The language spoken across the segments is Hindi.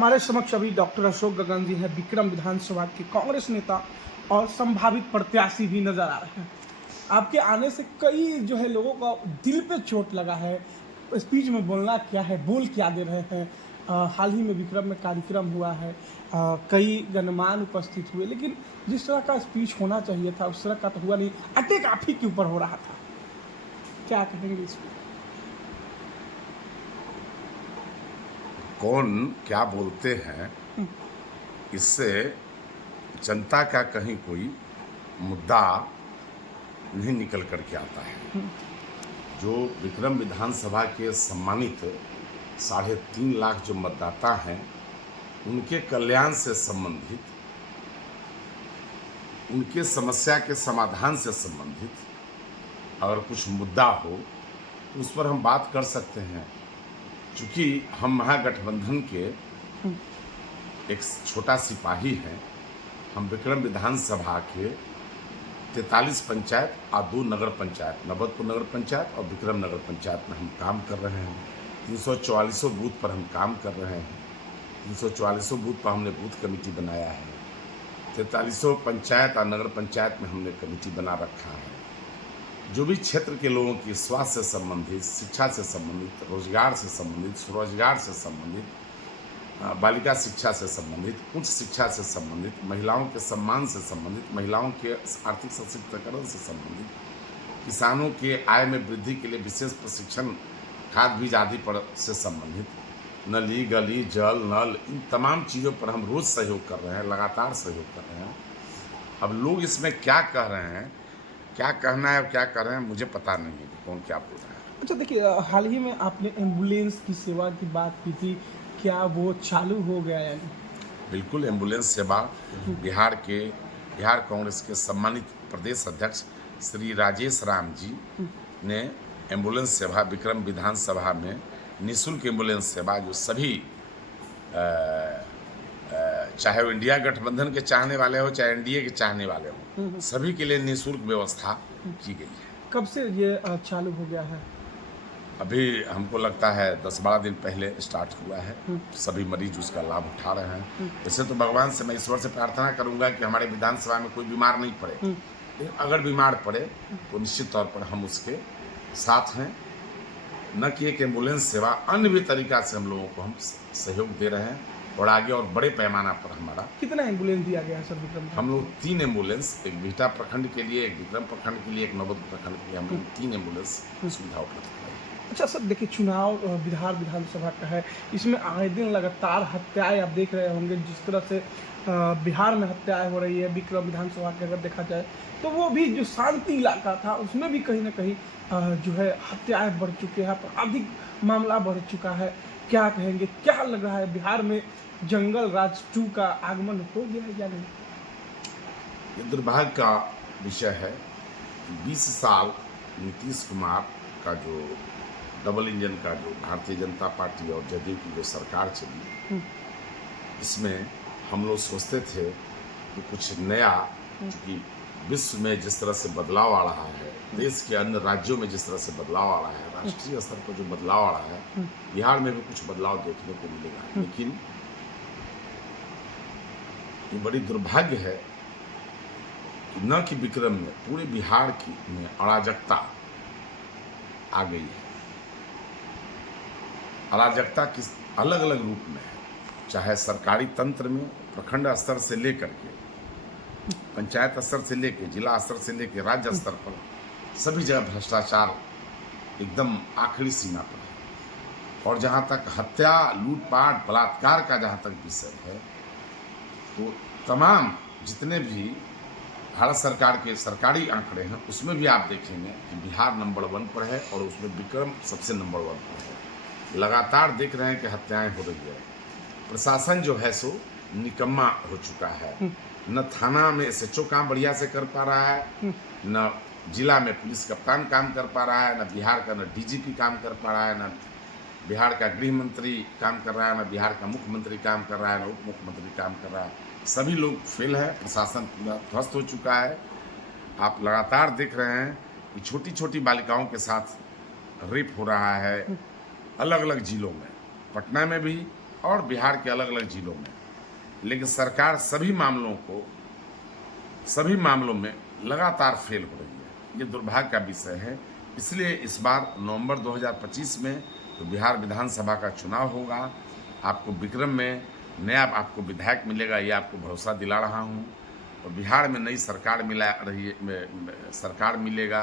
हमारे समक्ष अभी डॉक्टर अशोक गगन जी हैं, विक्रम विधानसभा के कांग्रेस नेता और संभावित प्रत्याशी भी नजर आ रहे हैं। आपके आने से कई जो है लोगों का दिल पे चोट लगा है। स्पीच में बोलना क्या है, बोल क्या दे रहे हैं। हाल ही में विक्रम में कार्यक्रम हुआ है, कई गणमान्य उपस्थित हुए, लेकिन जिस तरह का स्पीच होना चाहिए था उस तरह का तो हुआ नहीं। अटैक आप ही के ऊपर हो रहा था, क्या कहेंगे इस पर? कौन क्या बोलते हैं, इससे जनता का कहीं कोई मुद्दा नहीं निकल कर के आता है। जो विक्रम विधानसभा के सम्मानित 3.5 लाख जो मतदाता हैं, उनके कल्याण से संबंधित, उनके समस्या के समाधान से संबंधित अगर कुछ मुद्दा हो तो उस पर हम बात कर सकते हैं। चूँकि हम महागठबंधन के एक छोटा सिपाही हैं, हम विक्रम विधानसभा के 43 पंचायत और 2 नगर पंचायत, नवदपुर नगर पंचायत और विक्रम नगर पंचायत में हम काम कर रहे हैं। 344 बूथ पर हम काम कर रहे हैं। 344 बूथ पर हमने बूथ कमेटी बनाया है। 43 पंचायत और नगर पंचायत में हमने कमेटी बना रखा है। जो भी क्षेत्र के लोगों की स्वास्थ्य से संबंधित, शिक्षा से संबंधित, रोजगार से संबंधित, स्वरोजगार से संबंधित, बालिका शिक्षा से संबंधित, उच्च शिक्षा से संबंधित, महिलाओं के सम्मान से संबंधित, महिलाओं के आर्थिक सशक्तिकरण से संबंधित, किसानों के आय में वृद्धि के लिए विशेष प्रशिक्षण, खाद बीज आदि पर से संबंधित, नली गली जल नल, इन तमाम चीज़ों पर हम रोज़ सहयोग कर रहे हैं, लगातार सहयोग कर रहे हैं। अब लोग इसमें क्या कह रहे हैं, क्या कहना है और क्या कर रहे हैं, मुझे पता नहीं है कि कौन क्या बोल रहा है। अच्छा देखिए, हाल ही में आपने एम्बुलेंस की सेवा की बात की थी, क्या वो चालू हो गया या नहीं? बिल्कुल, एम्बुलेंस सेवा बिहार कांग्रेस के सम्मानित प्रदेश अध्यक्ष श्री राजेश राम जी ने एम्बुलेंस सेवा विक्रम विधानसभा में निःशुल्क एम्बुलेंस सेवा, जो सभी चाहे वो इंडिया गठबंधन के चाहने वाले हो चाहे एनडीए के चाहने वाले हो, सभी के लिए निःशुल्क व्यवस्था की गई है। कब से ये चालू हो गया है? अभी हमको लगता है 10-12 दिन पहले स्टार्ट हुआ है। सभी मरीज उसका लाभ उठा रहे हैं। वैसे तो भगवान से मैं ईश्वर से प्रार्थना करूंगा कि हमारे विधानसभा में कोई बीमार नहीं पड़े, लेकिन अगर बीमार पड़े तो निश्चित तौर पर हम उसके साथ हैं। न कि एक एम्बुलेंस सेवा, अन्य भी तरीका से हम लोगों को हम सहयोग दे रहे हैं और आगे और बड़े पैमाना पर हमारा। कितना एम्बुलेंस दिया गया है सर विक्रम? हम लोग 3 एम्बुलेंस, एक बिहटा प्रखंड के लिए, एक विक्रम प्रखंड के लिए, एक नवदपुर प्रखंड के लिए, हम लोग 3 एम्बुलेंस सुविधा उपलब्ध कराई। अच्छा सर देखिए, चुनाव बिहार विधानसभा का है, इसमें आए दिन लगातार हत्याएं आप देख रहे होंगे। जिस तरह से बिहार में हत्याएं हो रही है, विक्रम विधानसभा के अगर देखा जाए तो वो भी जो शांति इलाका था उसमें भी कहीं ना कहीं जो है हत्याएं बढ़ चुके हैं, आपराधिक मामला बढ़ चुका है। क्या कहेंगे, क्या लग रहा है बिहार में जंगल राज 2 का आगमन हो गया है या नहीं? ये दुर्भाग्य का विषय है कि 20 साल नीतीश कुमार का जो डबल इंजन का जो भारतीय जनता पार्टी और जदयू की जो सरकार चली, इसमें हम लोग सोचते थे कि कुछ नया, क्योंकि विश्व में जिस तरह से बदलाव आ रहा है, देश के अन्य राज्यों में जिस तरह से बदलाव आ रहा है, राष्ट्रीय स्तर पर जो बदलाव आ रहा है, बिहार में भी कुछ बदलाव देखने को मिलेगा। लेकिन ये बड़ी दुर्भाग्य है कि न कि विक्रम में, पूरे बिहार की में अराजकता आ गई है। अराजकता किस अलग अलग रूप में है, चाहे सरकारी तंत्र में, प्रखंड स्तर से लेकर के पंचायत स्तर से लेकर जिला स्तर से लेकर राज्य स्तर पर, सभी जगह भ्रष्टाचार एकदम आखिरी सीमा पर है। और जहाँ तक हत्या, लूटपाट, बलात्कार का जहाँ तक विषय है, तो तमाम जितने भी भारत सरकार के सरकारी आंकड़े हैं उसमें भी आप देखेंगे कि बिहार नंबर 1 पर है और उसमें विक्रम सबसे नंबर 1 पर है। लगातार देख रहे हैं कि हत्याएं हो रही है। प्रशासन जो है सो निकम्मा हो चुका है। न थाना में एसएचओ काम बढ़िया से कर पा रहा है, न जिला में पुलिस कप्तान काम कर पा रहा है, न बिहार का न डीजीपी काम कर पा रहा है, न बिहार का गृह मंत्री काम कर रहा है, न बिहार का मुख्यमंत्री काम कर रहा है, न उप मुख्यमंत्री काम कर रहा है। सभी लोग फेल है, प्रशासन पूरा ध्वस्त हो चुका है। आप लगातार देख रहे हैं कि छोटी छोटी बालिकाओं के साथ रेप हो रहा है अलग अलग जिलों में। पटना में भी और बिहार के अलग अलग जिलों में, लेकिन सरकार सभी मामलों में लगातार फेल हो रही है। ये दुर्भाग्य का विषय है। इसलिए इस बार नवंबर 2025 में जो बिहार विधानसभा का चुनाव होगा, आपको विक्रम में नया आपको विधायक मिलेगा, ये आपको भरोसा दिला रहा हूँ। और बिहार में नई सरकार सरकार मिलेगा,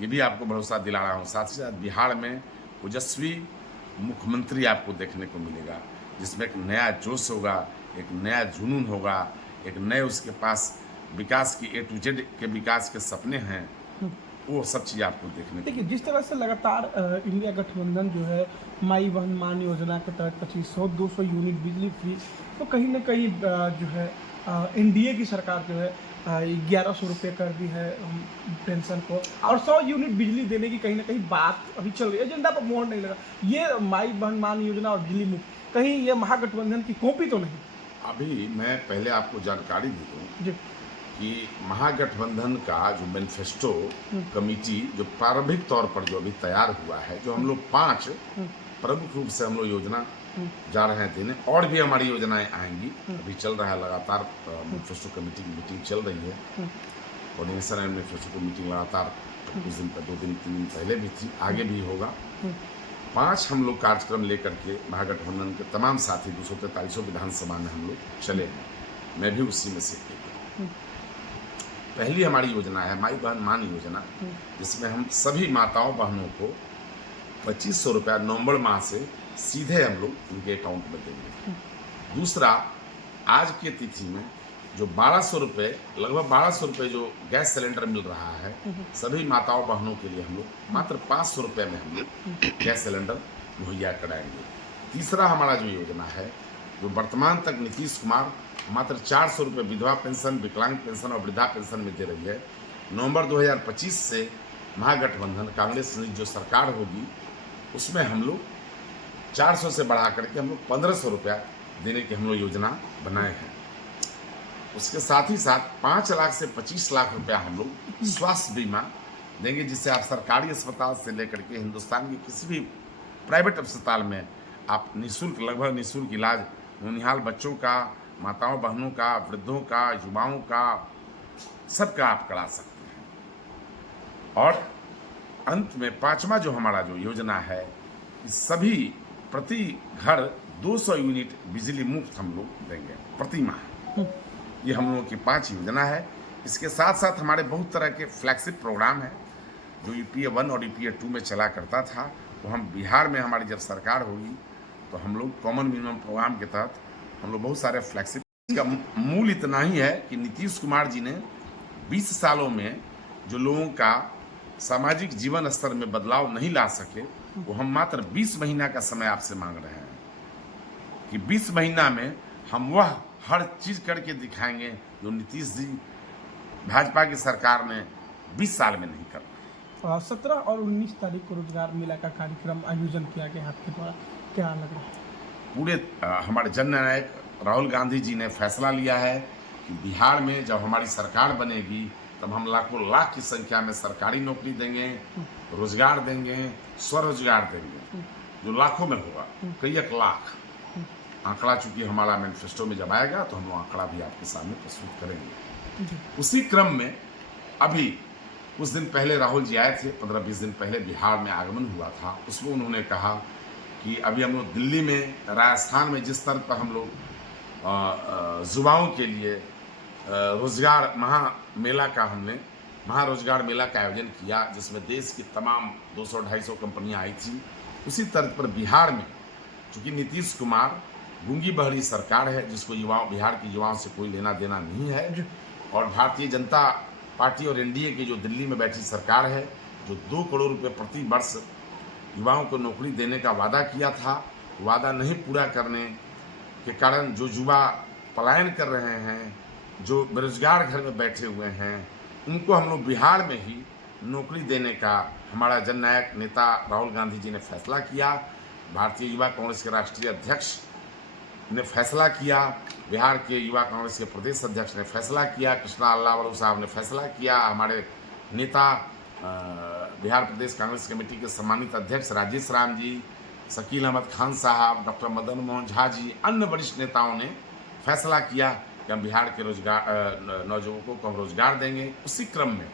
ये भी आपको भरोसा दिला रहा हूँ। साथ ही साथ बिहार में ओजस्वी मुख्यमंत्री आपको देखने को मिलेगा, जिसमें एक नया जोश होगा, एक नया जुनून होगा, एक नए उसके पास विकास की A to Z के विकास के सपने हैं। वो सब चीज़ आपको देखने को देखिए, जिस तरह से लगातार इंडिया गठबंधन जो है माई बहन मान योजना के तहत 2500 200 यूनिट बिजली फ्री, तो कहीं ना कहीं जो है एनडीए की सरकार जो है 1100 रुपये कर दी है पेंशन को, और 100 यूनिट बिजली देने की कहीं ना कहीं बात अभी चल रही है। एजेंडा पर मोहर नहीं लगा। ये माई बहन मान योजना और बिजली मुफ्त, कहीं ये महागठबंधन की कॉपी तो नहीं? अभी मैं पहले आपको जानकारी दे दूँ जी कि महागठबंधन का जो मैनिफेस्टो कमेटी जो प्रारंभिक तौर पर जो अभी तैयार हुआ है, जो हम लोग 5 प्रमुख रूप से हम लोग योजना जा रहे हैं देने, और भी हमारी योजनाएं आएंगी। अभी चल रहा है लगातार मैनिफेस्टो कमेटी की मीटिंग चल रही है, कोऑर्डिनेशन एंड मैनिफेस्टो की मीटिंग लगातार कुछ दिन 2 दिन 3 दिन पहले भी थी, आगे भी होगा। 5 हम लोग कार्यक्रम लेकर के महागठबंधन के तमाम साथी 243 विधानसभा में हम लोग चले हैं, मैं भी उसी में से एक हूँ। पहली हमारी योजना है माई बहन मान योजना, जिसमें हम सभी माताओं बहनों को 2500 रुपया नवंबर माह से सीधे हम लोग उनके अकाउंट में देंगे। दूसरा, आज की तिथि में जो 1200 रुपये, लगभग 1200 रुपये जो गैस सिलेंडर मिल रहा है, सभी माताओं बहनों के लिए हम लोग मात्र 500 रुपये में हम लोग गैस सिलेंडर मुहैया कराएंगे। तीसरा हमारा जो योजना है, जो वर्तमान तक नीतीश कुमार मात्र 400 रुपये विधवा पेंशन, विकलांग पेंशन और वृद्धा पेंशन में दे रही है, नवंबर 2025 से महागठबंधन कांग्रेस ने जो सरकार होगी, उसमें हम लोग 400 से बढ़ा करके हम लोग 1500 रुपया देने की हम लोग योजना बनाए हैं। उसके साथ ही साथ 5 लाख से 25 लाख रुपया हम लोग स्वास्थ्य बीमा देंगे, जिससे आप सरकारी अस्पताल से लेकर के हिंदुस्तान के किसी भी प्राइवेट अस्पताल में आप निःशुल्क, लगभग निःशुल्क इलाज नौनिहाल बच्चों का, माताओं बहनों का, वृद्धों का, युवाओं का, सबका आप करा सकते हैं। और अंत में 5वां जो हमारा जो योजना है, सभी प्रति घर 200 यूनिट बिजली मुफ्त हम लोग देंगे प्रति माह। ये हम लोगों की 5 योजना है। इसके साथ साथ हमारे बहुत तरह के फ्लैगशिप प्रोग्राम हैं, जो यूपीए 1 और यूपीए 2 में चला करता था। तो हम बिहार में हमारी जब सरकार होगी, तो हम लोग कॉमन मिनिमम प्रोग्राम के तहत हम लोग बहुत सारे फ्लैगशिप, का मूल इतना ही है कि नीतीश कुमार जी ने 20 सालों में जो लोगों का सामाजिक जीवन स्तर में बदलाव नहीं ला सके, वो हम मात्र 20 महीना का समय आपसे मांग रहे हैं कि 20 महीना में हम वह हर चीज करके दिखाएंगे जो नीतीश जी भाजपा की सरकार ने 20 साल में नहीं कर। 17 और 19 तारीख को रोजगार मेला का कार्यक्रम आयोजन किया गया आपके द्वारा, क्या लग रहा है? पूरे हमारे जननायक राहुल गांधी जी ने फैसला लिया है कि बिहार में जब हमारी सरकार बनेगी, तब हम लाखों लाख की संख्या में सरकारी नौकरी देंगे, रोजगार देंगे, स्वरोजगार देंगे, जो लाखों में होगा, कई एक लाख। आंकड़ा चूंकि हमारा मैनिफेस्टो में जब आएगा, तो हम लोग आंकड़ा भी आपके सामने प्रस्तुत करेंगे। उसी क्रम में अभी कुछ दिन पहले राहुल जी आए थे, 15-20 दिन पहले बिहार में आगमन हुआ था। उसमें उन्होंने कहा कि अभी हम लोग दिल्ली में, राजस्थान में जिस स्तर पर हम लोग युवाओं के लिए रोजगार महारोजगार मेला का आयोजन किया, जिसमें देश की तमाम 200-250 कंपनियां आई थी, उसी तर्ज पर बिहार में, चूँकि नीतीश कुमार गूंगी बहरी सरकार है, जिसको बिहार के युवाओं से कोई लेना देना नहीं है, और भारतीय जनता पार्टी और एनडीए की जो दिल्ली में बैठी सरकार है, जो 2 करोड़ रुपये प्रति वर्ष युवाओं को नौकरी देने का वादा किया था, वादा नहीं पूरा करने के कारण जो युवा पलायन कर रहे हैं, जो बेरोजगार घर में बैठे हुए हैं, उनको हम लोग बिहार में ही नौकरी देने का हमारा जननायक नेता राहुल गांधी जी ने फैसला किया। भारतीय युवा कांग्रेस के राष्ट्रीय अध्यक्ष ने फैसला किया, बिहार के युवा कांग्रेस के प्रदेश अध्यक्ष ने फैसला किया, कृष्णा अल्लावरू साहब ने फैसला किया, हमारे नेता बिहार प्रदेश कांग्रेस कमेटी के सम्मानित अध्यक्ष राजेश राम जी, शकील अहमद खान साहब, डॉक्टर मदन मोहन झा जी, अन्य वरिष्ठ नेताओं ने फैसला किया कि हम बिहार के नौजुवकों को हम रोजगार देंगे। उसी क्रम में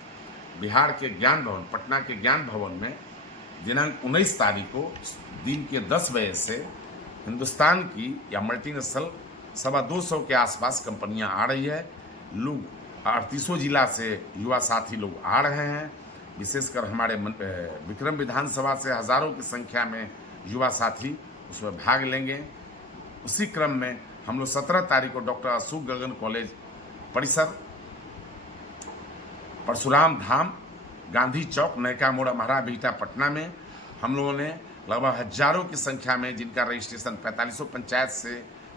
बिहार के ज्ञान भवन, पटना के ज्ञान भवन में दिनांक 19 तारीख को दिन के 10 बजे से हिंदुस्तान की या मल्टीनेशनल 225 के आसपास कंपनियां आ रही है। लोग 38 जिला से युवा साथी लोग आ रहे हैं। विशेषकर हमारे विक्रम विधानसभा से हजारों की संख्या में युवा साथी उसमें भाग लेंगे। उसी क्रम में हम लोग 17 तारीख को डॉक्टर अशोक गगन कॉलेज परिसर, परशुराम धाम, गांधी चौक, नयका मोड़, महाराज बीटा, पटना में हम लोगों ने लगभग हजारों की संख्या में, जिनका रजिस्ट्रेशन 4500 पंचायत से,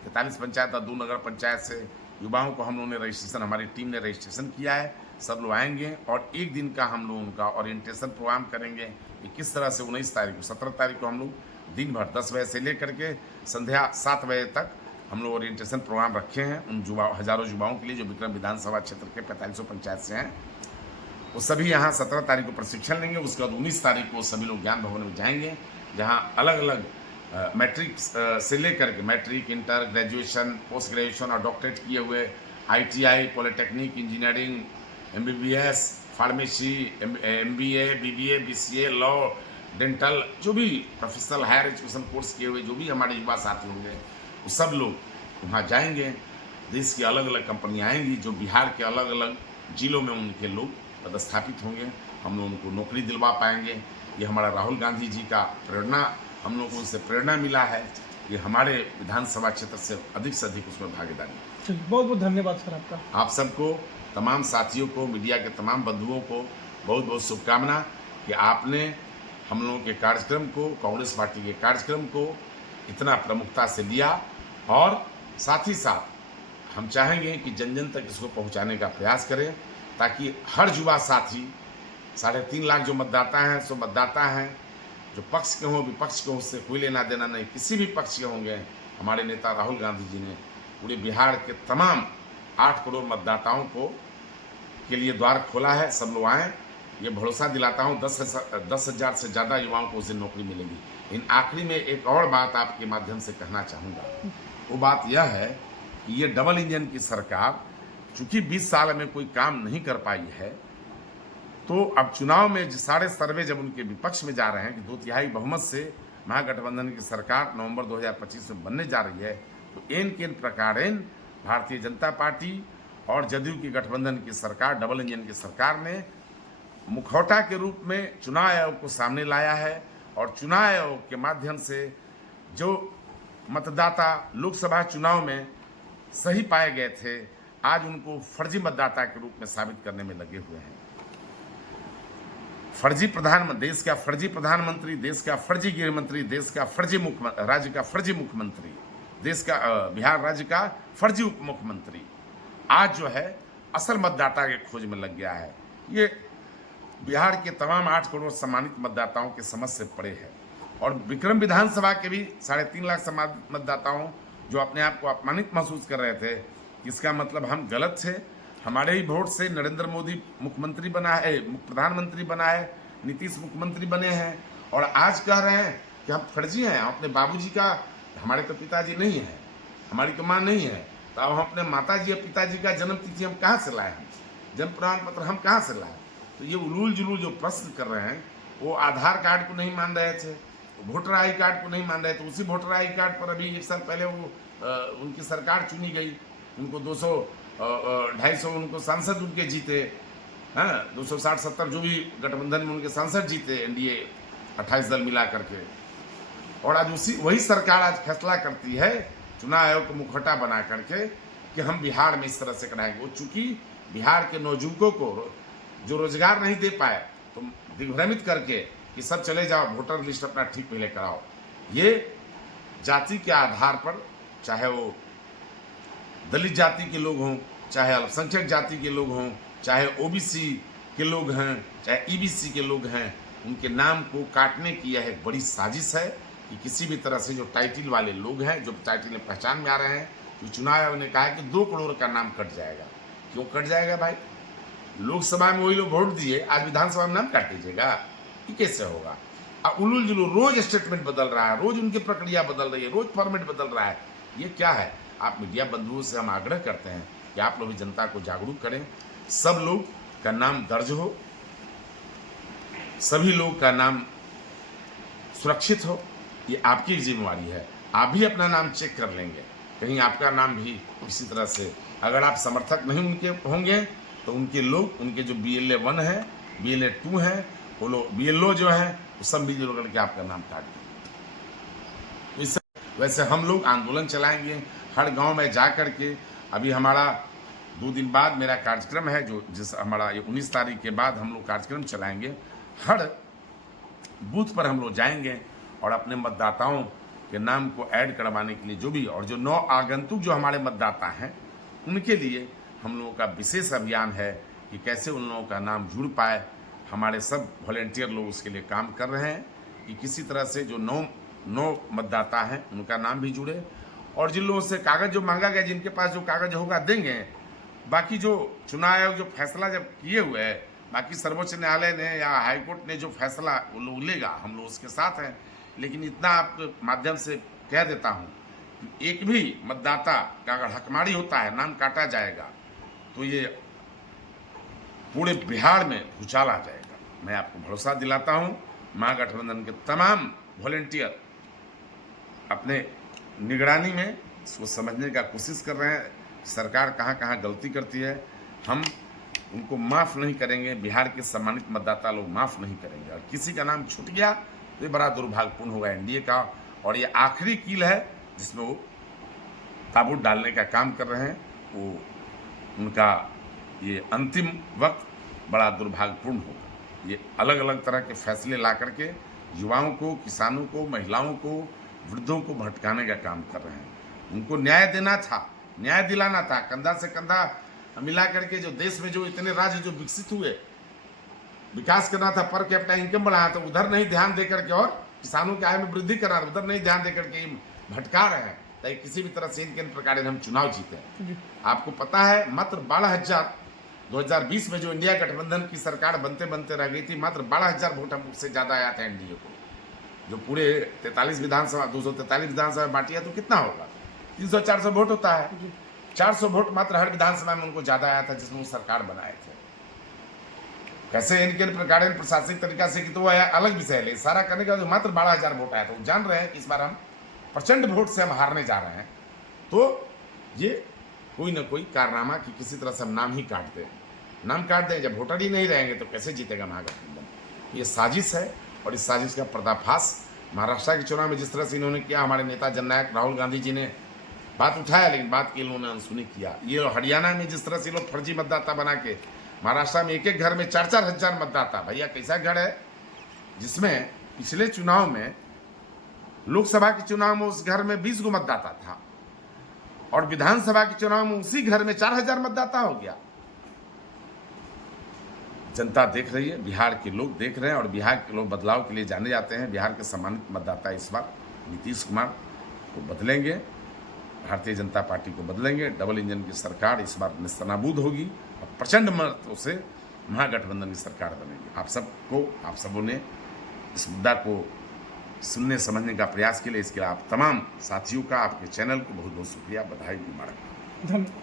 43 पंचायत और 2 नगर पंचायत से युवाओं को हम लोगों ने रजिस्ट्रेशन, हमारी टीम ने रजिस्ट्रेशन किया है। सब लोग आएंगे और एक दिन का हम लोगों का ओरिएंटेशन प्रोग्राम करेंगे कि किस तरह से 19 तारीख को, 17 तारीख को हम लोग दिन भर 10 बजे से लेकर के संध्या 7 बजे तक हम लोग ओरिएंटेशन प्रोग्राम रखे हैं उन हजारों युवाओं के लिए जो विक्रम विधानसभा क्षेत्र के 4500 पंचायत से हैं। वो सभी यहाँ 17 तारीख को प्रशिक्षण लेंगे। उसके बाद 19 तारीख को सभी लोग ज्ञान भवन में जाएंगे, जहाँ अलग अलग मैट्रिक से लेकर के matric, inter, graduation, post graduation और डॉक्टरेट किए हुए, ITI, polytechnic, engineering, MBBS, pharmacy, MBA, BBA, BCA, law, dental, जो भी प्रोफेशनल हायर एजुकेशन कोर्स किए हुए जो भी हमारे युवा साथी होंगे, वो सब लोग वहाँ जाएंगे। देश की अलग अलग कंपनियाँ आएंगी जो बिहार के अलग अलग जिलों में उनके लोग पदस्थापित होंगे। हम लोग उनको नौकरी दिलवा पाएंगे। ये हमारा राहुल गांधी जी का प्रेरणा, हम लोग को उनसे प्रेरणा मिला है कि हमारे विधानसभा क्षेत्र से अधिक उसमें भागीदारी। चलिए, बहुत बहुत धन्यवाद सर आपका। आप सबको, तमाम साथियों को, मीडिया के तमाम बंधुओं को बहुत बहुत शुभकामना कि आपने हम लोगों के कार्यक्रम को, कांग्रेस पार्टी के कार्यक्रम को इतना प्रमुखता से लिया और साथ ही साथ हम चाहेंगे कि जन जन तक इसको पहुंचाने का प्रयास करें ताकि हर युवा साथी, 3.5 लाख जो मतदाता हैं, सो मतदाता हैं जो पक्ष के हों विपक्ष के हों, उससे कोई लेना देना नहीं, किसी भी पक्ष के होंगे। हमारे नेता राहुल गांधी जी ने पूरे बिहार के तमाम 8 करोड़ मतदाताओं को के लिए द्वार खोला है। सब लोग आएँ, ये भरोसा दिलाता हूँ 10,000 से ज़्यादा युवाओं को उस दिन नौकरी मिलेगी। इन आखिरी में एक और बात आपके माध्यम से कहना चाहूँगा। वो बात यह है कि ये डबल इंजन की सरकार चूँकि 20 साल में कोई काम नहीं कर पाई है, तो अब चुनाव में सारे सर्वे जब उनके विपक्ष में जा रहे हैं कि 2/3 बहुमत से महागठबंधन की सरकार नवंबर 2025 में बनने जा रही है, तो इन प्रकार भारतीय जनता पार्टी और जदयू की गठबंधन की सरकार, डबल इंजन की सरकार ने मुखौटा के रूप में चुनाव आयोग को सामने लाया है और चुनाव आयोग के माध्यम से जो मतदाता लोकसभा चुनाव में सही पाए गए थे, आज उनको फर्जी मतदाता के रूप में साबित करने में लगे हुए हैं। देश का फर्जी प्रधानमंत्री, देश का फर्जी गृह मंत्री, देश का फर्जी राज्य का फर्जी मुख्यमंत्री, देश का बिहार राज्य का फर्जी उप मुख्यमंत्री आज जो है असल मतदाता के खोज में लग गया है। ये बिहार के तमाम 8 करोड़ सम्मानित मतदाताओं के समझ से परे है और विक्रम विधानसभा के भी 3.5 लाख सम्मानित मतदाताओं जो अपने आप को अपमानित महसूस कर रहे थे, इसका मतलब हम गलत थे, हमारे ही वोट से नरेंद्र मोदी मुख्यमंत्री बना है, प्रधानमंत्री बना है, नीतीश मुख्यमंत्री बने हैं और आज कह रहे हैं कि हम फर्जी हैं, हम अपने बाबूजी का, हमारे तो पिताजी नहीं है, हमारी तो माँ नहीं है, तो अब हम अपने माताजी और पिताजी का जन्म तिथि हम कहाँ से लाए, हम जन्म प्रमाण पत्र हम कहाँ से लाए। तो ये उलूल जुलूल जो प्रश्न कर रहे हैं, वो आधार कार्ड को नहीं मान रहे थे, वोटर आई कार्ड को नहीं मान रहे थे। उसी वोटर आई कार्ड पर अभी 1 साल पहले वो उनकी सरकार चुनी गई, उनको 200-250 उनको सांसद उनके जीते हैं, 260-70 जो भी गठबंधन में उनके सांसद जीते, NDA 28 दल मिला करके। और आज वही सरकार आज फैसला करती है चुनाव आयोग को मुखौटा बना करके कि हम बिहार में इस तरह से कराएंगे। वो चूंकि बिहार के नौजुवकों को जो रोजगार नहीं दे पाए तो दिग्भ्रमित करके कि सब चले जाओ, वोटर लिस्ट अपना ठीक पहले कराओ। ये जाति के आधार पर, चाहे वो दलित जाति के लोग हों, चाहे अल्पसंख्यक जाति के लोग हों, चाहे OBC के लोग हैं, चाहे EBC के लोग हैं, उनके नाम को काटने की यह एक बड़ी साजिश है कि किसी भी तरह से जो टाइटल वाले लोग हैं, जो टाइटल में पहचान में आ रहे हैं, तो चुनाव आयोग ने कहा है कि 2 करोड़ का नाम कट जाएगा। क्यों कट जाएगा भाई? लोकसभा में वही लोग वोट दिए, आज विधानसभा में नाम काट दीजिएगा, ये कैसे होगा? उलूल जुलूल, रोज स्टेटमेंट बदल रहा है, रोज उनकी प्रक्रिया बदल रही है, रोज फॉर्मेट बदल रहा है। ये क्या है? आप मीडिया बंधुओं से हम आग्रह करते हैं कि आप लोग भी जनता को जागरूक करें, सब लोग का नाम दर्ज हो, सभी लोग का नाम सुरक्षित हो, ये आपकी जिम्मेवारी है। आप भी अपना नाम चेक कर लेंगे, कहीं आपका नाम भी इसी तरह से, अगर आप समर्थक नहीं उनके होंगे तो उनके लोग, उनके जो BLA 1 है, BLA 2 है, वो लोग BLO जो है, वो सब मिलजुल करके आपका नाम काट देंगे। इससे वैसे हम लोग आंदोलन चलाएंगे हर गांव में जा कर के। अभी हमारा 2 दिन बाद मेरा कार्यक्रम है, जो जिस हमारा ये 19 तारीख के बाद हम लोग कार्यक्रम चलाएंगे। हर बूथ पर हम लोग जाएंगे और अपने मतदाताओं के नाम को ऐड करवाने के लिए जो भी, और जो नौ आगंतुक जो हमारे मतदाता हैं उनके लिए हम लोगों का विशेष अभियान है कि कैसे उन लोगों का नाम जुड़ पाए। हमारे सब वॉलेंटियर लोग उसके लिए काम कर रहे हैं कि किसी तरह से जो नौ मतदाता हैं उनका नाम भी जुड़े, और जिन लोगों से कागज़ जो मांगा गया, जिनके पास जो कागज़ होगा देंगे। बाकी जो चुनाव आयोग जो फैसला जब किए हुए है, बाकी सर्वोच्च न्यायालय ने या हाईकोर्ट ने जो फैसला वो लोग लेगा, हम लोग उसके साथ हैं। लेकिन इतना आपके माध्यम से कह देता हूँ, एक भी मतदाता का अगर हकमारी होता है, नाम काटा जाएगा, तो ये पूरे बिहार में भूचाल आ जाएगा। मैं आपको भरोसा दिलाता हूँ, महागठबंधन के तमाम वॉलेंटियर अपने निगरानी में इसको समझने का कोशिश कर रहे हैं, सरकार कहाँ कहाँ गलती करती है। हम उनको माफ़ नहीं करेंगे, बिहार के सम्मानित मतदाता लोग माफ़ नहीं करेंगे। और किसी का नाम छूट गया तो ये बड़ा दुर्भाग्यपूर्ण होगा NDA का, और ये आखिरी कील है जिसमें वो ताबूत डालने का काम कर रहे हैं। वो उनका ये अंतिम वक्त बड़ा दुर्भाग्यपूर्ण होगा। ये अलग अलग तरह के फैसले ला करके युवाओं को, किसानों को, महिलाओं को, वृद्धों को भटकाने का काम कर रहे हैं। उनको न्याय देना था, न्याय दिलाना था, कंधा से कंधा मिला करके। जो देश में जो इतने राज्य जो विकसित हुए, विकास करना था, पर कैपिटा इनकम बढ़ाया, तो उधर नहीं ध्यान दे करके, और किसानों की आय में वृद्धि करा, उधर नहीं ध्यान दे करके भटका रहे हैं। ताकि किसी भी तरह से इनके प्रकार हम चुनाव जीते हैं। आपको पता है, मात्र 12,000 2020 में जो इंडिया गठबंधन की सरकार बनते बनते रह गई थी, मात्र 12,000 वोट हमसे ज़्यादा आया था NDA को। जो पूरे 43 विधानसभा 243 विधानसभा बांटी है, तो कितना होगा? 300-400 वोट होता है। 400 वोट मात्र हर विधानसभा में उनको ज़्यादा आया था, जिसमें वो सरकार बनाए थे। कैसे इनके प्रकार प्रशासनिक तरीका से कि तो वह अलग विषय है, सारा करने का मात्र 12,000 वोट आया था। वो जान रहे हैं कि इस बार हम प्रचंड वोट से हम हारने जा रहे हैं, तो ये कोई ना कोई कारनामा कि किसी तरह से हम नाम ही काट दें। नाम काट दें, जब वोटर ही नहीं रहेंगे तो कैसे जीतेगा महागठबंधन? ये साजिश है, और इस साजिश का पर्दाफाश महाराष्ट्र के चुनाव में जिस तरह से इन्होंने किया, हमारे नेता जननायक राहुल गांधी जी ने बात उठाया, लेकिन बात की इन्होंने अनसुनी किया। ये हरियाणा में जिस तरह से लोग फर्जी मतदाता बना के, महाराष्ट्र में एक एक घर में 4-4 हजार मतदाता, भैया कैसा घर है जिसमें पिछले चुनाव में, लोकसभा के चुनाव में उस घर में 20 गो मतदाता था, और विधानसभा के चुनाव में उसी घर में 4,000 मतदाता हो गया। जनता देख रही है, बिहार के लोग देख रहे हैं, और बिहार के लोग बदलाव के लिए जाने जाते हैं। बिहार के सम्मानित मतदाता इस बार नीतीश कुमार को बदलेंगे, भारतीय जनता पार्टी को बदलेंगे। डबल इंजन की सरकार इस बार निस्तनाबूद होगी, और प्रचंड मतों से महागठबंधन की सरकार बनेगी। आप सबों ने इस मुद्दा को सुनने समझने का प्रयास के लिए, इसके लिए आप तमाम साथियों का, आपके चैनल को बहुत बहुत शुक्रिया, बधाई, मुबारक। धन्यवाद।